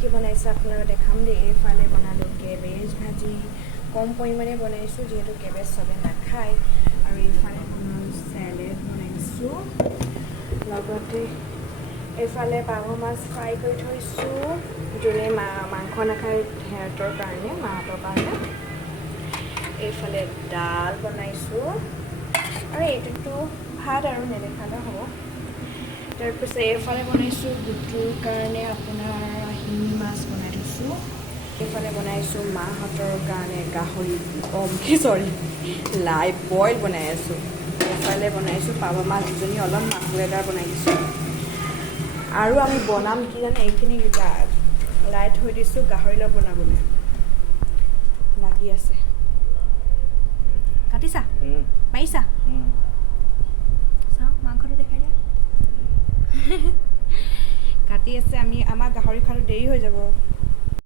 কি বনাইছে আপোনালোকক দেখাম দেই। এইফালে বনালোঁ কেবেজ ভাজি, কম পৰিমাণে বনাইছোঁ যিহেতু কেবেজ চবে নাখায়। আৰু এইফালে বনালোঁ চেলেড বনাইছোঁ, লগতে এইফালে পাভ মাছ ফ্ৰাই কৰি থৈছোঁ, যোনে মাংস নাখায় সিহঁতৰ কাৰণে, মাহঁতৰ কাৰণে। এইফালে ডাল বনাইছোঁ আৰু এইটোতো ভাত আৰু নেদেখালে হ'ব। তাৰপিছত এইফালে বনাইছোঁ গুটিৰ কাৰণে আপোনাৰ শিঙি মাছ বনাই থৈছোঁ। এইফালে বনাইছোঁ মাহঁতৰ কাৰণে গাহৰি লাই বইল বনাই আছোঁ। এইফালে বনাইছোঁ পাভ মাছ দুজনী, অলপ মাগুৰ এটা বনাই দিছোঁ। আৰু আমি বনাম কি জানে, এইখিনি লাই থৈ দিছোঁ গাহৰি লগত বনাবলৈ লাগি আছে। কাটিছা পাৰিছা? চাওঁ মাংসটো দেখাই দিয়া। কাটি আছে। আমাৰ গাহৰি খালে দেৰি হৈ যাব।